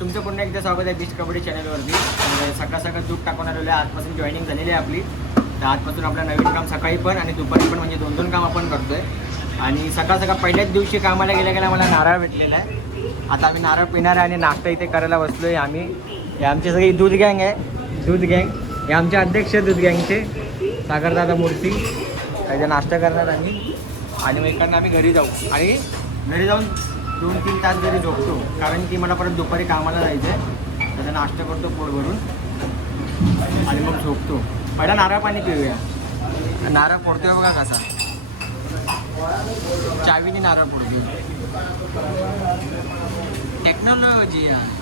तुमचं पुन्हा एकदा स्वागत आहे बीच कबड्डी चॅनलवरती. सकाळ सकाळ दूध टाकून आलेलो आहे. आजपासून जॉईनिंग झालेली आहे आपली. तर आजपासून आपलं नवीन काम सकाळी पण आणि दुपारी पण, म्हणजे 2 काम आपण करतोय. आणि सकाळ सकाळ पहिल्याच दिवशी कामाला गेल्या मला नारळ भेटलेला आहे. आता आम्ही नारळ पिणार आहे आणि नाश्ता इथे करायला बसलो आहे आम्ही. हे आमची सगळी दूध गँग आहे. दूध गँग हे आमचे अध्यक्ष दूध गँगचे सागरदादा मूर्ती. त्याचा नाश्ता करणार आम्ही आणि मग इकडनं आम्ही घरी जाऊ. आणि घरी जाऊन 2-3 तास घरी झोपतो, कारण की मला परत दुपारी कामाला जायचं आहे. त्याचा नाश्ता करतो पोट भरून आणि मग झोपतो. पहिला नारळ पाणी पिऊया. नारळ फोडतोय बघा कसा, चावीने नारळ फोडतोय. टेक्नॉलॉजी आहे,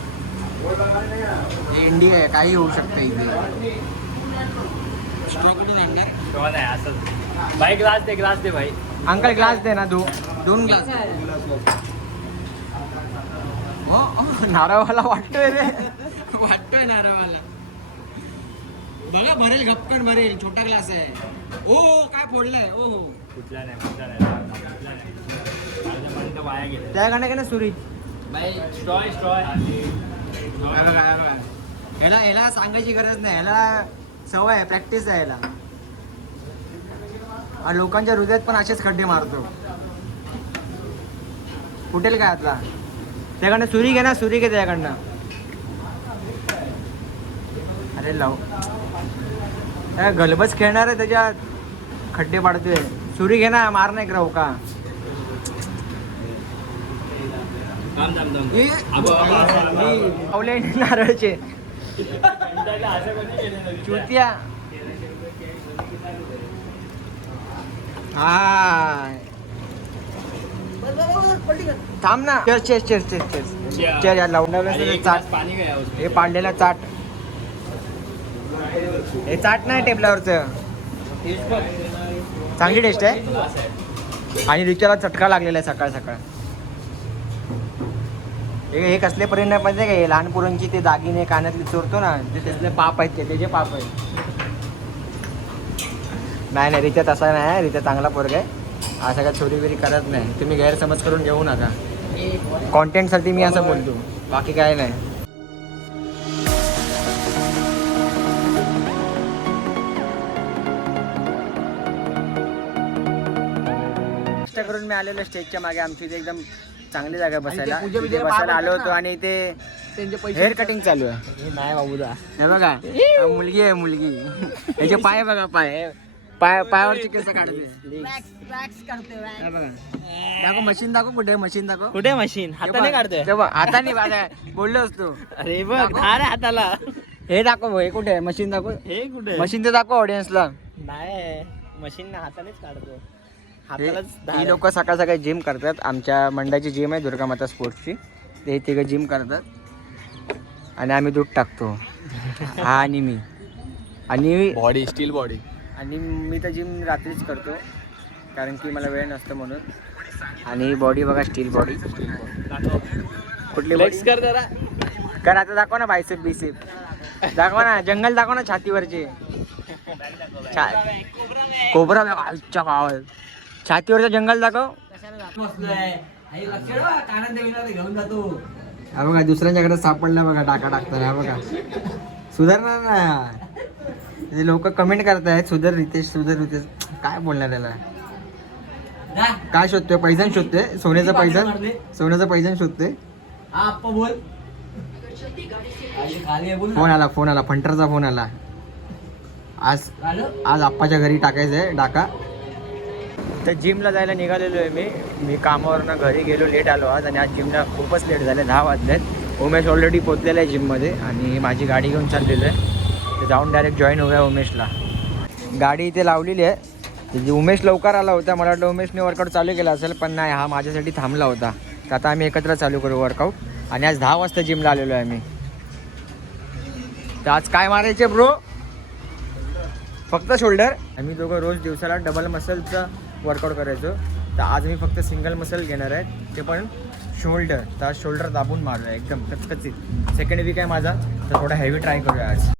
इंडिया आहे, काही होऊ शकतं इथे. स्ट्रॉ कुठून आणणार भाई? ग्लास दे भाई. अंकल ग्लास दे ना. 2 ग्लास. हो नारळवाला वाटतोय रे, वाटतोय नारळवाला. बघा भरेल, गपकन भरेल. छोटा ग्लास आहे. ओ काय फोडलाय. ओ हो कुठला नाही वाया गेलं त्याकडे ना सुरी. भाई. स्ट्रॉ ह्याला सांगायची गरज नाही. ह्याला सवय आहे, प्रॅक्टिस आहे ह्याला. आणि लोकांच्या हृदयात पण असेच खड्डे मारतो. फुटेल काय आता. त्याकडनं सुरी घे ना, सुरी घे त्याकडनं. अरे लाव, गलबच खेळणार आहे, त्याच्यात खड्डे पाडतोय. सुरी घे ना, मार नाही राहू का. नारळचे चुतिया. हा थांब ना. चेर लावून चाट. हे पाडलेला चाट. हे चाट नाही टेबलावरचं. चांगली टेस्ट आहे. आणि रिचाला चटका लागलेला आहे सकाळ सकाळ. हे कसले परिणाम माहिती आहे का. हे लहान पोरांची ते दागिने कानातली चोरतो ना, ते त्यातले पाप आहेत, त्याचे पाप आहेत. नाही रिचा तसा नाही. रिचा चांगला पोरगा आहे. असं काय चोरी बिरी करत नाही. तुम्ही गैरसमज करून घेऊ नका. कॉन्टेंटसाठी मी असं बोलतो, बाकी काय नाही. करून मी आलेलो स्टेजच्या मागे. आमची इथे एकदम चांगली जागा बसायला. इथे बसायला आलो होतो आणि इथे हेअर कटिंग चालू आहे. नाही बाबूदा. हे बघा मुलगी आहे, मुलगी. याचे पाय बघा, पायावरची केस काढते. बघा दाखव मशीन, दाखव कुठे मशीन, दाखव कुठे मशीन. हाताने काढतोय. तेव्हा हाताने बोललो असतो. अरे बघ धार आहे हाताला. हे दाखव, हे कुठे मशीन, दाखव. हे कुठे मशीन ते दाखव ऑडियन्सला. नाही, मशीन हातानेच काढतो. ही लोक सकाळ सकाळी जिम करतात. आमच्या मंडळाची जिम आहे, दुर्गा माता स्पोर्ट्सची. ते तिघं जिम करतात आणि आम्ही दूध टाकतो. हा आणि मी. आणि बॉडी, स्टील बॉडी. आणि मी तर जिम रात्रीच करतो, कारण की मला वेळ नसतो म्हणून. आणि बॉडी बघा, स्टील बॉडी. कुठली बॉडी कर जरा. कर आता. दाखव ना बायसेप बिसेप. दाखवा ना, जंगल दाखव ना छातीवरचे. कोबरा आजच्या गावात छातीवरचं जंगल दाखव. हा बघा दुसऱ्यांच्याकडे सापडलं बघा, टाका टाकतात. हा बघा सुधारणार ना. लोक कमेंट करतायत सुधर रितेश, सुधर रितेश. काय बोलणार त्याला. काय शोधतोय? पैजण शोधतोय. सोन्याचं पैजण, सोन्याचं पैजण शोधतोय. फोन आला फंटरचा फोन आला. आज आप्पाच्या घरी टाकायचंय डाका. तर जिमला जायला निघालेलो आहे मी कामावरनं घरी गेलो, लेट आलो आज. आणि आज जिमला खूपच लेट झाले, 10 वाजलेत. उमेश ऑलरेडी पोचलेला आहे जिममध्ये आणि माझी गाडी घेऊन चाललेलो आहे. तर जाऊन डायरेक्ट जॉईन होऊया उमेशला. गाडी इथे लावलेली आहे. उमेश लवकर आला होता, मला वाटलं उमेशने वर्कआउट चालू केला असेल, पण नाही, हा माझ्यासाठी थांबला होता. तर आता आम्ही एकत्र चालू करू वर्कआउट. आणि आज 10 वाजता जिमला आलेलो आहे मी. तर आज काय मारायचे ब्रो? फक्त शोल्डर. आम्ही दोघं रोज दिवसाला डबल मसलचं वर्कआउट करायचो. तर आज मी फक्त सिंगल मसल घेणार आहे, ते पण शोल्डर. तर शोल्डर दाबून मारलं एकदम कचकचीत. सेकंड वीक आहे माझा, तर थोडा हेवी ट्राय करूया आज.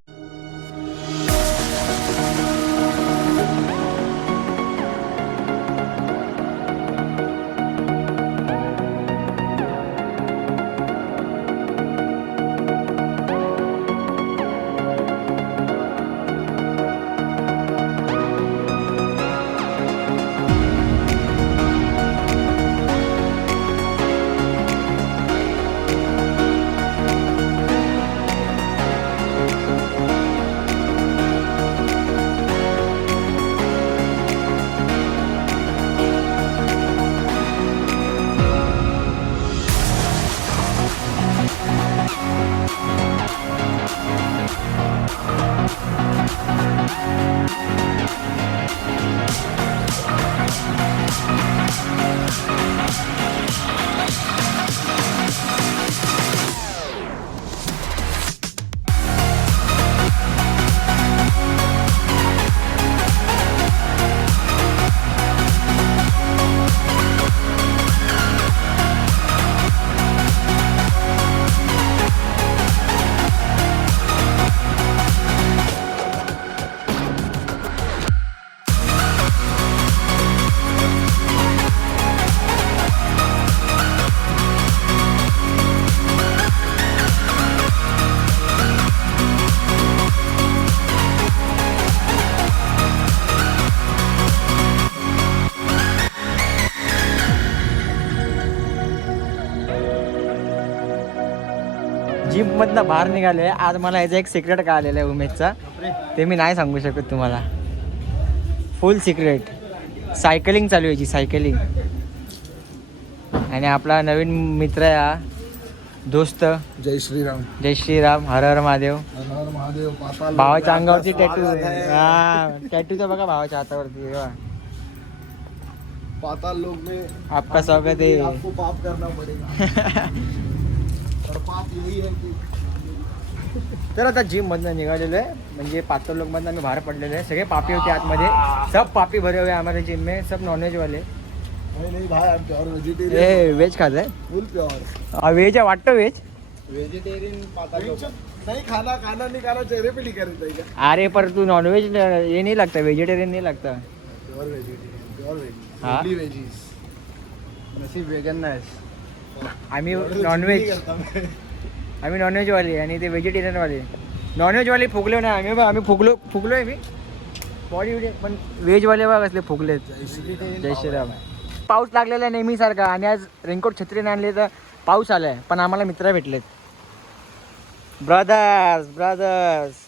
जिममधनं बाहेर निघाले. आज मला याचा एक सिक्रेट काय आलेला आहे उमेशचा, ते मी नाही सांगू शकत तुम्हाला. फुल सिक्रेट. सायकलिंग चालू यायची, सायकलिंग. आणि आपला नवीन मित्र आहे हा दोस्त. जय श्रीराम. जय श्रीराम. हर हर महादेव. हर हर महादेव. पाताल भावाच्या अंगावरती टॅटू आहे. हा टॅटू तर बघा भावाच्या हातावरती. हे बघा. पाताल लोग में आपका स्वागत है. आपको पाप करना पड़ेगा. और पाप यही है की तर आता जिम मधनं निघालेलो आहे, म्हणजे पातळ लोक मधनं आम्ही बाहेर पडलेलो आहे. सगळे पापी होते आतमध्ये. सब पापी भरे हुए हमारे जिम में, सब नॉनव्हेज वाले. नहीं भाई आप प्योर वेजिटेरियन. ए व्हेज खात आहे. फुल प्योर व्हेज आहे वाटतं व्हेज. वेजिटेरियन. पाताल लोग नहीं खाना नहीं खाना चेहरे पे लिखा रहता है क्या. अरे पर तू नॉनव्हेज ये नहीं लगता, वेजिटेरियन नहीं लगता. Pure vegetarian. Pure veg. हाँ? Only veggies. नशीब वेगन नाही. आम्ही नॉनव्हेज, आम्ही नॉनव्हेज वाले आणि ते व्हेजिटेरियन वाले. नॉनव्हेज वाले फुगले ना आम्ही. आम्ही फुगलोय मी बॉडी विडी, पण व्हेजवाले बघा कसले फुगलेत. जय श्रीराम. पाऊस लागलेला आहे नेहमीसारखा, आणि आज रेनकोट छत्रीने आणले तर पाऊस आलाय, पण आम्हाला मित्र भेटलेत. ब्रदर्स.